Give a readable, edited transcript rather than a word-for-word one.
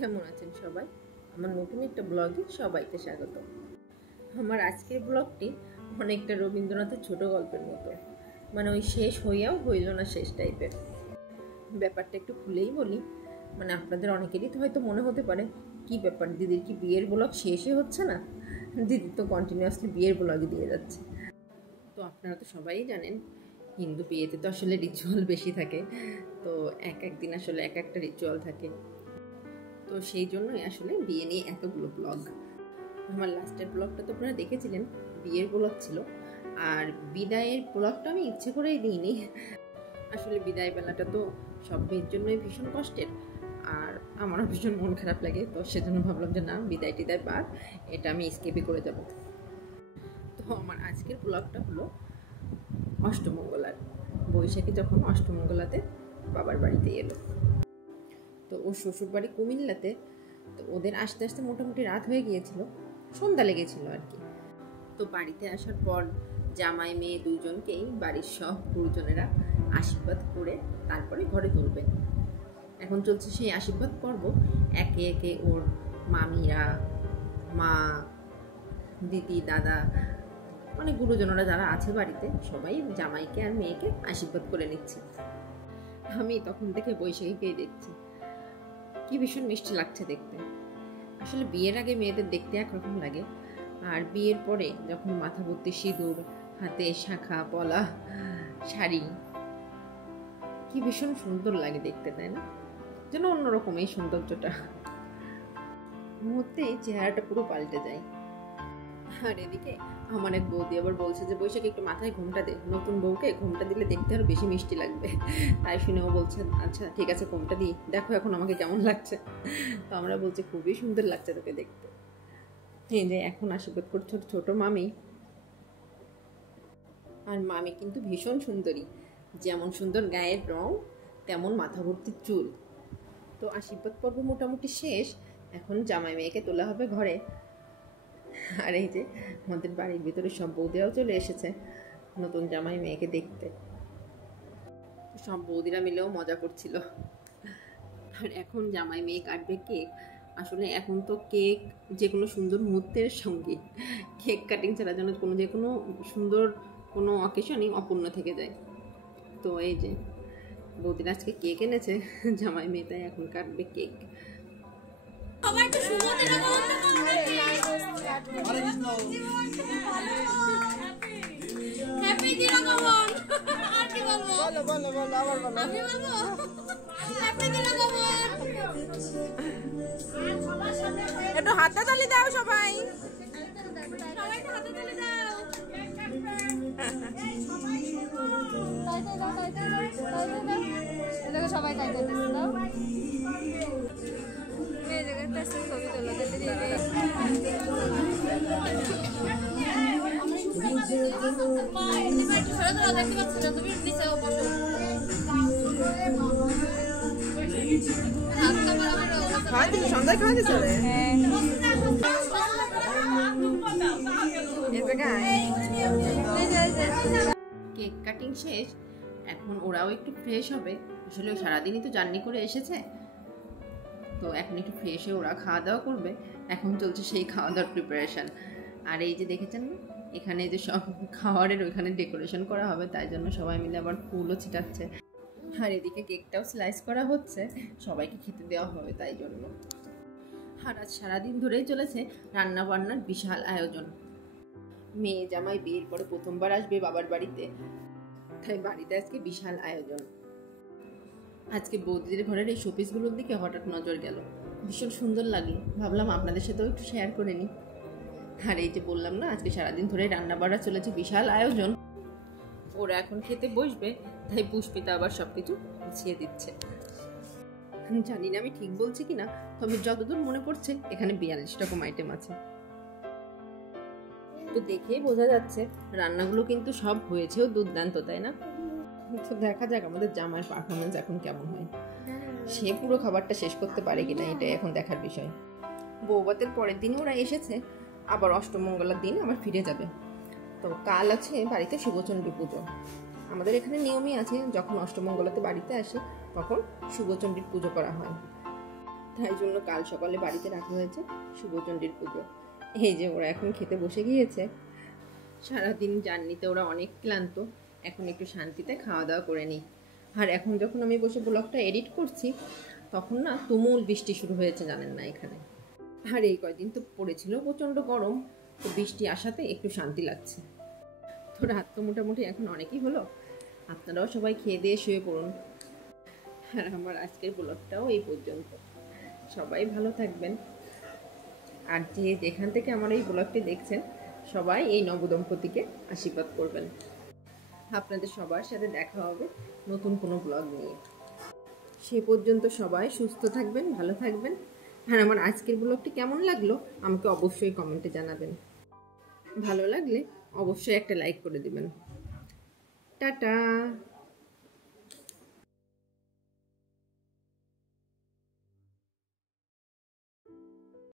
কেমন আছেন সবাই? আমার নতুন একটা ব্লগে সবাইকে স্বাগত। আমার আজকের ব্লগটি অনেকটা রবীন্দ্রনাথের ছোট গল্পের মতো, মানে ওই শেষ হইয়াও হইল না শেষ টাইপের। ব্যাপারটা একটু খুলেই বলি, মানে আপনাদের অনেকেরই তো হয়তো মনে হতে পারে কি ব্যাপার, দিদির কি বিয়ের ব্লগ শেষই হচ্ছে না? দিদি তো কন্টিনিউয়াসলি বিয়ের ব্লগই দিয়ে যাচ্ছে। তো আপনারা তো সবাই জানেন হিন্দু বিয়েতে তো আসলে রিচুয়াল বেশি থাকে, তো এক একদিন আসলে এক একটা রিচুয়াল থাকে। তো সেই জন্যই আসলে বিয়ে নিয়ে এতগুলো ব্লগ। আমার লাস্টের ব্লগটা তো আপনারা দেখেছিলেন, বিয়ের ব্লগ ছিল। আর বিদায়ের ব্লগটা আমি ইচ্ছে করেই দিইনি। আসলে বিদায় বেলাটা তো সব মেয়ের জন্যই ভীষণ কষ্টের, আর আমারও ভীষণ মন খারাপ লাগে। তো সেজন্য ভাবলাম যে না, বিদায় টিদায় বাদ, এটা আমি স্কিপই করে যাব। তো আমার আজকের ব্লগটা হলো অষ্টমঙ্গলার। বৈশাখী যখন অষ্টমঙ্গলাতে বাবার বাড়িতে এলো, তো ওর শ্বশুর বাড়ি কুমিল্লাতে। তো ওদের আস্তে আস্তে মোটামুটি রাত হয়ে গিয়েছিল, সন্ধ্যা লেগেছিল আর কি। তো বাড়িতে আসার পর জামাই মেয়ে দুইজনকেই বাড়ির সব গুরুজনেরা আশীর্বাদ করে তারপরে ঘরে তুলবে। এখন চলছে সেই আশীর্বাদ পর্ব। একে একে ওর মামিরা, মা, দিদি, দাদা, মানে গুরুজনরা যারা আছে বাড়িতে সবাই জামাইকে আর মেয়েকে আশীর্বাদ করে নিচ্ছে। আমি তখন থেকে বৈশাখীকেই দেখছি, কি ভীষণ মিষ্টি লাগছে দেখতে। আসলে বিয়ের আগে মেয়েদের দেখতে একরকম লাগে, আর বিয়ের পরে যখন মাথা ভর্তি সিঁদুর, হাতে শাখা পলা, শাড়ি, কি ভীষণ সুন্দর লাগে দেখতে, তাই না? যেন অন্যরকম এই সৌন্দর্যটা, মুহূর্তে চেহারাটা পুরো পাল্টে যায়। আর এদিকে আমার এক বৌদি আবার বলছে যে বৈশাখী একটু মাথায় ঘোমটা দে, নতুন বউকে ঘোমটা দিলে দেখতে আরো বেশি মিষ্টি লাগবে। তাই শুনে ও বলছে আচ্ছা ঠিক আছে ঘোমটা দিই, দেখো এখন আমাকে কেমন লাগছে। তো আমরা বলছি খুবই সুন্দর লাগছে তোকে দেখতে। এই যে এখন আশীর্বাদ করছে ছোট মামি, আর মামি কিন্তু ভীষণ সুন্দরী, যেমন সুন্দর গায়ের রং তেমন মাথা ভর্তি চুল। তো আশীর্বাদ পর্ব মোটামুটি শেষ, এখন জামাই মেয়েকে তোলা হবে ঘরে। আর এই যে আমাদের বাড়ির ভিতরে সব বৌদিরাও চলে এসেছে নতুন জামাই মেয়েকে দেখতে। সব বৌদিরা মিলেও মজা করছিল। আর এখন জামাই মেয়ে কাটবে কেক। আসলে এখন তো কেক যে কোনো সুন্দর মুহূর্তের সঙ্গী, কেক কাটিং ছাড়া যেন যে কোনো সুন্দর কোনো অকেশনই অপূর্ণ থেকে যায়। তো এই যে বৌদিরা আজকে কেক এনেছে, জামাই মেয়েটাই এখন কাটবে কেক। একটু হাতটা তালি দাও সবাই, সবাই তাই দাও। এই জায়গাটা ছবি তোলো সন্ধ্যায় খাওয়াতে চলে। কেক কাটিং শেষ, এখন ওরাও একটু ফ্রেশ হবে। আসলে সারাদিনই তো জার্নি করে এসেছে, তো এখন একটু ফ্রেশ হয়ে ওরা খাওয়া দাওয়া করবে। এখন চলছে সেই খাওয়া দাওয়ার প্রিপারেশন। আর এই যে দেখেছেন এখানে যে সব খাওয়ারের ওইখানে ডেকোরেশন করা হবে, তাই জন্য সবাই মিলে আবার ফুলও ছিটাচ্ছে। আর এদিকে কেকটাও স্লাইস করা হচ্ছে, সবাইকে খেতে দেওয়া হবে তাই জন্য। আর আজ সারাদিন ধরেই চলেছে রান্না বান্নার বিশাল আয়োজন। মেয়ে জামাই বিয়ের পরে প্রথমবার আসবে বাবার বাড়িতে, তাই বাড়িতে আজকে বিশাল আয়োজন। আজকে বৌদিদের ঘরের এই শোপিসগুলোর দিকে হঠাৎ নজর গেল, ভীষণ সুন্দর লাগলো, ভাবলাম আপনাদের সাথেও একটু শেয়ার করে নিই। আর এই যে বললাম না আজকে সারাদিন ধরে রান্না বান্না চলেছে, বিশাল আয়োজন। ওরা এখন খেতে বসবে, তাই পুষ্পিতা আবার সবকিছু গুছিয়ে দিচ্ছে। জানি না আমি ঠিক বলছি কিনা, তবে যতদূর মনে পড়ছে এখানে 42 রকম আইটেম আছে। তো দেখেই বোঝা যাচ্ছে রান্নাগুলো কিন্তু সব হয়েছেও দুর্দান্ত, তাই না? তো দেখা যাক আমাদের জামাইয়ের পারফরমেন্স এখন কেমন হয়, সে পুরো খাবারটা শেষ করতে পারে কিনা, এটাই এখন দেখার বিষয়। বৌভাতের পরের দিন ওরা এসেছে, আবার অষ্টমঙ্গলার দিন আবার ফিরে যাবে। তো কাল আছে বাড়িতে শুভচণ্ডী পুজো। আমাদের এখানে নিয়মই আছে, যখন অষ্টমঙ্গলাতে বাড়িতে আসে তখন শুভচণ্ডীর পুজো করা হয়। তাই জন্য কাল সকালে বাড়িতে রাখা হয়েছে শুভচণ্ডীর পুজো। এই যে ওরা এখন খেতে বসে গিয়েছে। সারাদিন জার্নিতে ওরা অনেক ক্লান্ত, এখন একটু শান্তিতে খাওয়া দাওয়া করে নিই। আর এখন যখন আমি বসে ব্লগটা এডিট করছি তখন না তুমুল বৃষ্টি শুরু হয়েছে, জানেন না এখানে। আর এই কয়দিন তো পড়েছিল প্রচণ্ড গরম, তো বৃষ্টি আসাতে একটু শান্তি লাগছে। তো রাত তো মোটামুটি এখন অনেকই হলো, আপনারাও সবাই খেয়ে দিয়ে শুয়ে পড়ুন। আর আমার আজকের ব্লগটাও এই পর্যন্ত। সবাই ভালো থাকবেন। আর যেখান থেকে আমার এই ব্লগটি দেখছেন সবাই এই নবদম্পতিকে আশীর্বাদ করবেন। আপনাদের সবার সাথে দেখা হবে নতুন কোনো ব্লগ নিয়ে। সে পর্যন্ত সবাই সুস্থ থাকবেন, ভালো থাকবেন। আর আমার আজকের ব্লগটি কেমন লাগলো আমাকে অবশ্যই কমেন্টে জানাবেন। ভালো লাগলে অবশ্যই একটা লাইক করে দিবেন। টাটা।